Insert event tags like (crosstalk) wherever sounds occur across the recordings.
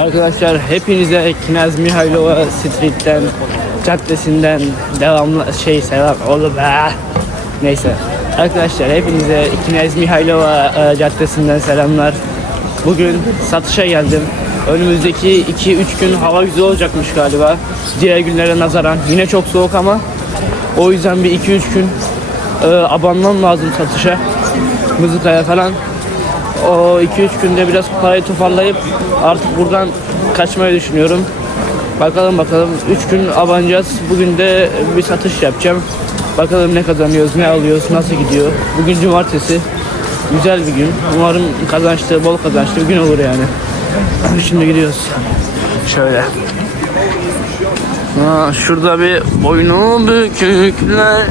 Arkadaşlar hepinize Kinaz Mihailova Street'ten caddesinden devamlı şey selam oğlum be. Neyse. Arkadaşlar hepinize Kinaz Mihailova e, caddesinden selamlar. Bugün satışa geldim. Önümüzdeki 2-3 gün hava güzel olacakmış galiba. Diğer günlere nazaran. Yine çok soğuk ama o yüzden bir 2-3 gün e, abanmam lazım satışa. Mızıkaya falan. O 2-3 günde biraz parayı toparlayıp artık buradan kaçmayı düşünüyorum. Bakalım bakalım 3 gün abanacağız. Bugün de bir satış yapacağım. Bakalım ne kazanıyoruz, ne alıyoruz, nasıl gidiyor. Bugün cumartesi. Güzel bir gün. Umarım kazançlı, bol kazançlı bir gün olur yani. Şimdi gidiyoruz. Şöyle. Ha, şurada bir boynu bükükler.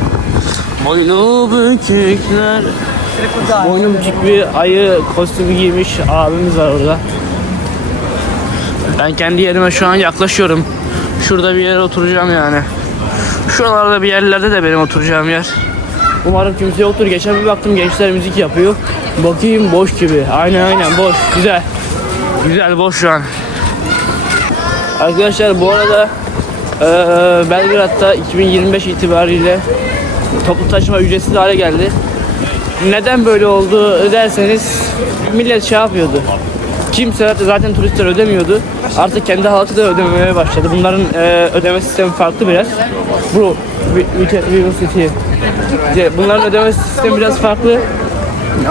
Boynu bükükler. Boynu bükük bir ayı kostümü giymiş abimiz var orada. Ben kendi yerime şu an yaklaşıyorum. Şurada bir yere oturacağım yani. Şuralarda bir yerlerde de benim oturacağım yer. Umarım kimse yoktur. Geçen bir baktım gençler müzik yapıyor. Bakayım boş gibi. Aynen aynen boş. Güzel. Güzel boş şu an. Arkadaşlar bu arada eee Belgrad'da 2025 itibariyle toplu taşıma ücretsiz hale geldi. Neden böyle oldu derseniz millet şey yapıyordu. Kimse zaten turistler ödemiyordu. Artık kendi halkı da ödememeye başladı. Bunların eee, ödeme sistemi farklı biraz. Bu. İşte Bunların ödeme sistemi biraz farklı.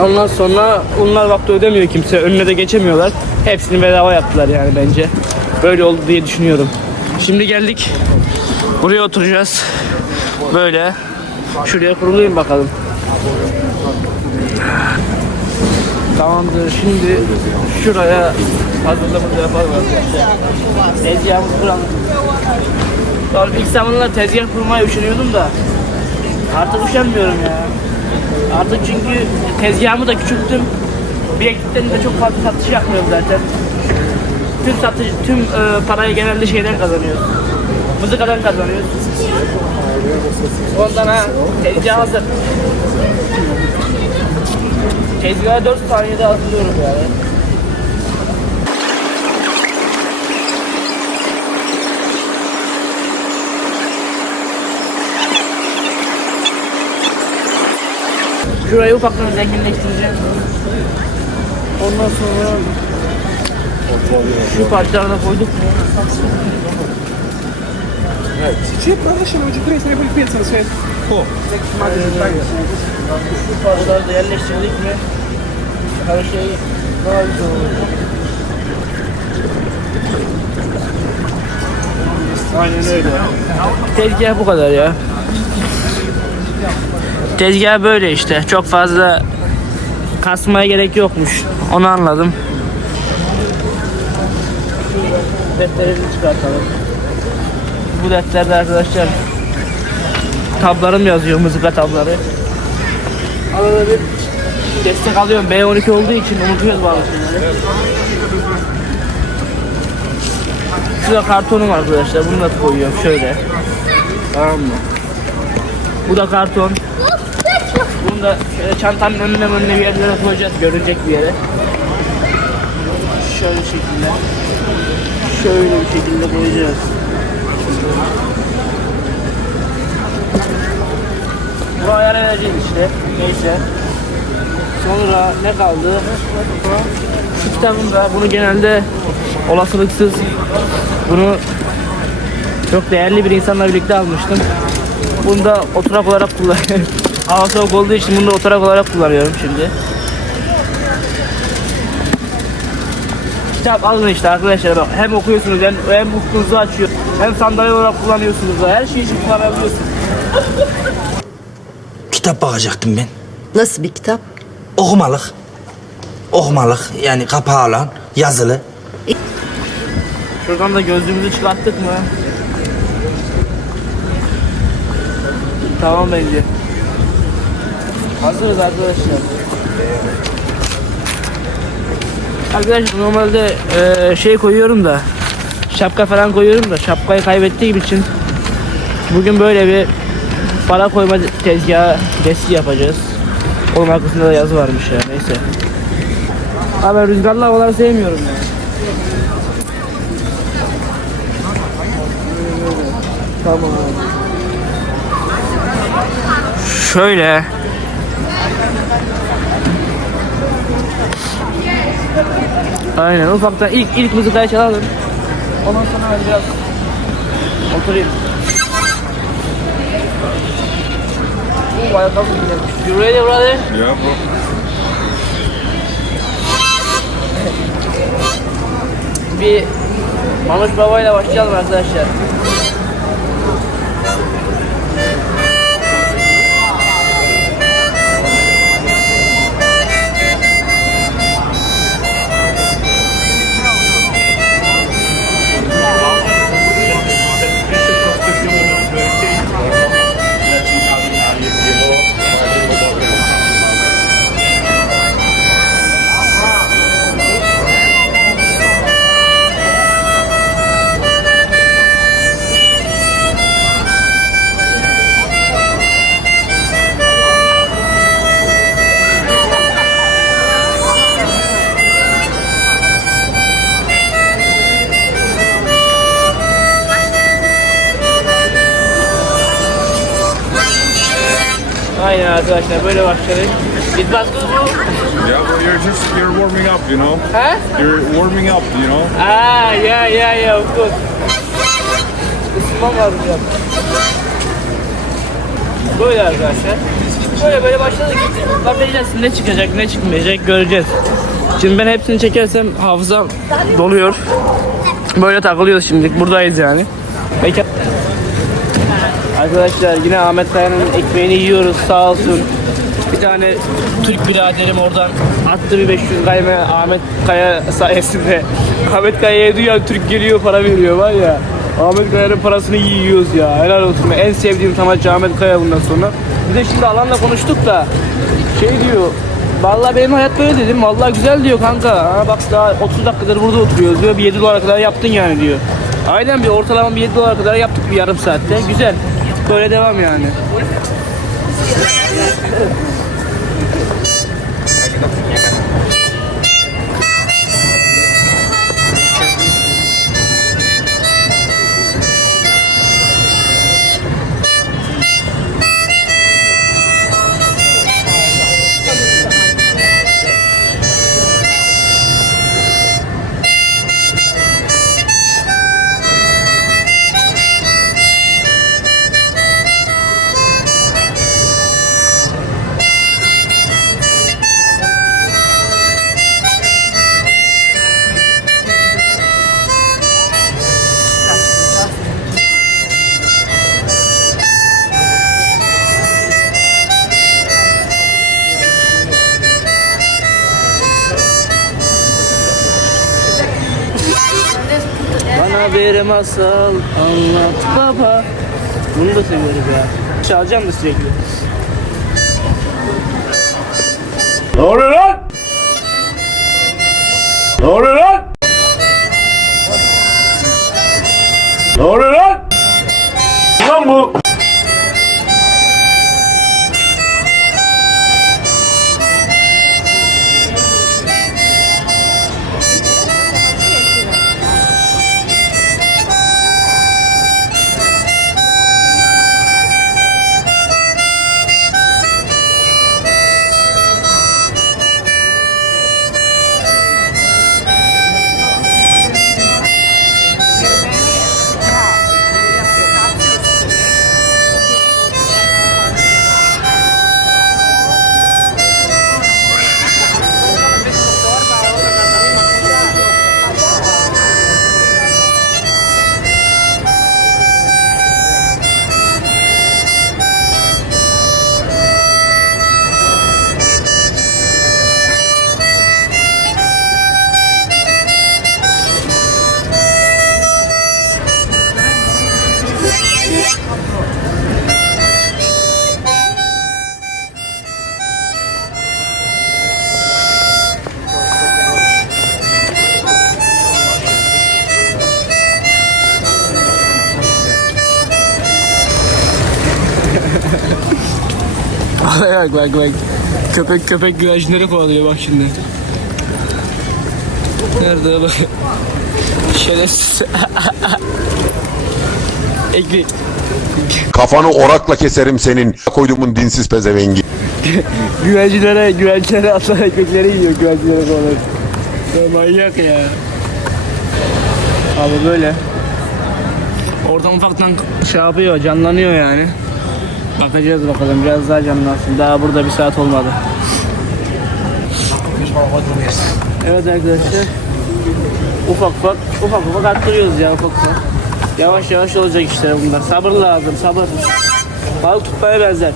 Ondan sonra onlar vakti ödemiyor kimse. Önüne de geçemiyorlar. Hepsini bedava yaptılar yani bence. Böyle oldu diye düşünüyorum. Şimdi geldik. Buraya oturacağız. Böyle. Şuraya kurulayım bakalım. Tamamdır. Şimdi şuraya hazırlığımızı yapalım. Tezgahımızı kuralım. Sonra ilk zamanlar tezgah kurmaya üşeniyordum da artık üşenmiyorum ya. Artık çünkü tezgahımı da küçülttüm. Bileklikten de çok fazla satış yapmıyorum zaten. Tüm satış, tüm e, parayı genelde şeyden kazanıyoruz. Mızıkadan kazanıyoruz. Ondan ha, tezgah hazır. Tezgahı 4 saniyede hazırlıyorum yani. Şurayı ufaktan zenginleştireceğim. Ondan sonra şu parçaları da koyduk mu? Сейчас продолжим аудиторию наиболее пенсии на свет. Şu parçaları da yerleştirdik mi her şey daha güzel olur. Aynen öyle. Tezgah bu kadar ya. Tezgah böyle işte. Çok fazla kasmaya gerek yokmuş. Onu anladım. Defterimizi çıkartalım. Bu defterde arkadaşlar tablarım yazıyor mızıka tabları. Arada bir destek alıyorum. B12 olduğu için unutuyoruz bazı şeyleri. Şurada kartonum var arkadaşlar. Bunu da koyuyorum şöyle. Tamam mı? Bu da karton. Bunu da şöyle çantanın önüne önüne bir yerlere koyacağız. Görünecek bir yere. Şöyle şekilde. Şöyle bir şekilde koyacağız. Bu ayar vereceğiz işte. Neyse. Sonra ne kaldı? Şu kitabımda bunu genelde olasılıksız bunu çok değerli bir insanla birlikte almıştım. Bunu da oturak olarak kullanıyorum. (laughs) Hava soğuk olduğu için bunu da oturak olarak kullanıyorum şimdi. Kitap alın işte arkadaşlar bak hem okuyorsunuz hem, hem ufkunuzu açıyor hem sandalye olarak kullanıyorsunuz da her şey için kullanabiliyorsunuz. Kitap bakacaktım ben. Nasıl bir kitap? Okumalık. Okumalık yani kapağı olan yazılı. Şuradan da gözlüğümüzü çıkarttık mı? Tamam bence. Hazırız arkadaşlar. Arkadaşlar normalde eee, şey koyuyorum da şapka falan koyuyorum da şapkayı kaybettiğim için bugün böyle bir para koyma tezgahı deski yapacağız. Onun arkasında da yazı varmış ya neyse. Abi rüzgarlı havaları sevmiyorum ya. Tamam. Şöyle Aynen ufaktan ilk ilk müzikleri çalalım. Ondan sonra biraz oturayım. Oo, ayakkabı güzelmiş. You ready brother? Yeah, bro. Bir Manuş Baba ile başlayalım arkadaşlar. Aynen arkadaşlar böyle başladık. Was good bro. Yeah, bro, you're just, you're warming up, you know? Ha? You're warming up, you know? Ah, yeah, yeah, yeah, of course. Isınmam lazım biraz. Böyle arkadaşlar. Böyle böyle başladık. Bakacağız ne çıkacak, ne çıkmayacak göreceğiz. Şimdi ben hepsini çekersem hafızam doluyor. Böyle takılıyoruz şimdi. Buradayız yani. Peki. Arkadaşlar yine Ahmet Kaya'nın ekmeğini yiyoruz sağ olsun. Bir tane Türk biraderim oradan attı bir 500 kayme Ahmet Kaya sayesinde. Ahmet Kaya'ya duyan Türk geliyor para veriyor var ya. Ahmet Kaya'nın parasını yiyoruz ya. Helal olsun. En sevdiğim sanatçı Ahmet Kaya bundan sonra. Bir de şimdi Alan'la konuştuk da şey diyor. Vallahi benim hayat böyle dedim. Vallahi güzel diyor kanka. Ha bak daha 30 dakikadır burada oturuyoruz diyor. Bir 7 dolara kadar yaptın yani diyor. Aynen bir ortalama bir 7 dolara kadar yaptık bir yarım saatte. Güzel. Böyle devam yani. Bir masal anlat baba. Bunu da seviyorum ya. Çalacağım da sürekli. Ne oluyor lan? Ne oluyor bak bak bak. Köpek köpek güvercinleri kovalıyor bak şimdi. Nerede bak. Şerefsiz. (laughs) Ekmek. Kafanı orakla keserim senin koyduğumun dinsiz pezevengi. (laughs) Güvencilere, güvencilere atlar ekmekleri yiyor güvencilere falan. Ya manyak ya. Abi böyle. Oradan ufaktan şey yapıyor, canlanıyor yani. Bakacağız bakalım, biraz daha canlansın. Daha burada bir saat olmadı. Evet arkadaşlar. Ufak ufak, ufak ufak arttırıyoruz ya ufak ufak. Yavaş yavaş olacak işte bunlar. Sabır lazım, sabır. Balık tutmaya benzer.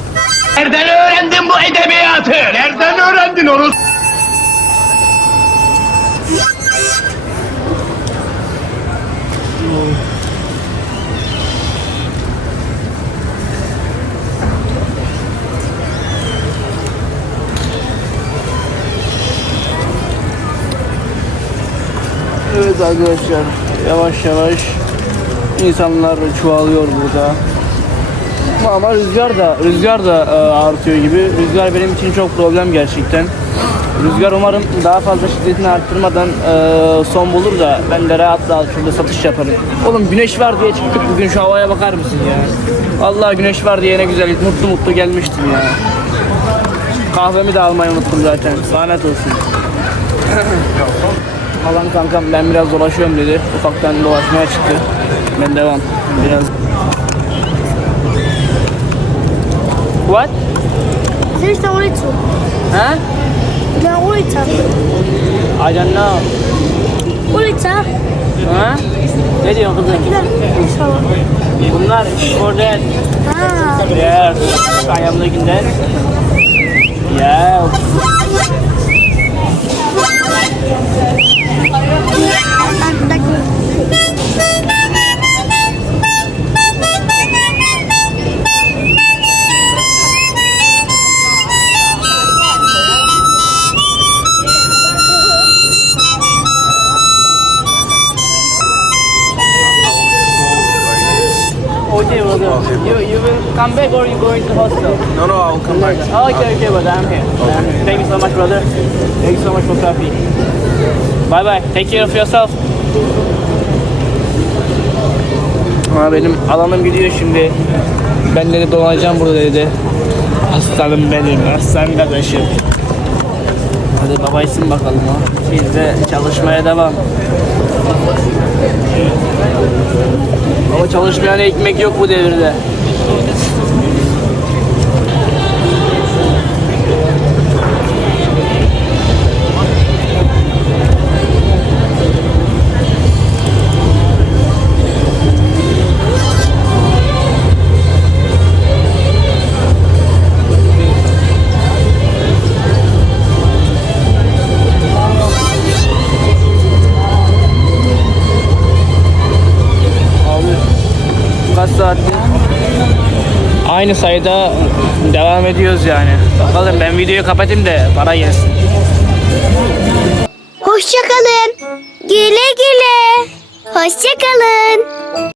Nereden öğrendin bu edebiyatı? Nereden öğrendin onu? Arkadaşlar yavaş yavaş insanlar çoğalıyor burada. Ama rüzgar da rüzgar da e, artıyor gibi. Rüzgar benim için çok problem gerçekten. Rüzgar umarım daha fazla şiddetini arttırmadan e, son bulur da ben de rahatla şurada satış yaparım. Oğlum güneş var diye çıktık bugün şu havaya bakar mısın ya? Vallahi güneş var diye ne güzel mutlu mutlu gelmiştim ya. Kahvemi de almayı unuttum zaten. Lanet olsun. Alan kankam ben biraz dolaşıyorum dedi. Ufaktan dolaşmaya çıktı. Ben devam. Biraz. What? There's the ulica. Ha? The ulica. I don't know. Ulica. Ha? Ne diyorsun kızım? İnşallah. Bunlar for that. Ha. Yes. I am looking that. Yeah. Okay, brother. You you will come back or you going to hostel? No, no, I'll come back. Oh, okay, okay, brother. I'm here. I'm here. Thank you so much, brother. Thank you so much for coffee. Bye bye. Take care of yourself. Ha benim alanım gidiyor şimdi. Ben dedi dolanacağım burada dedi. Aslanım benim, aslan kardeşim. Hadi babaysın bakalım ha. Biz de çalışmaya devam. Ama çalışmayan ekmek yok bu devirde. Aynı sayıda devam ediyoruz yani. Bakalım ben videoyu kapatayım da para gelsin. Hoşçakalın. Güle güle. Hoşçakalın.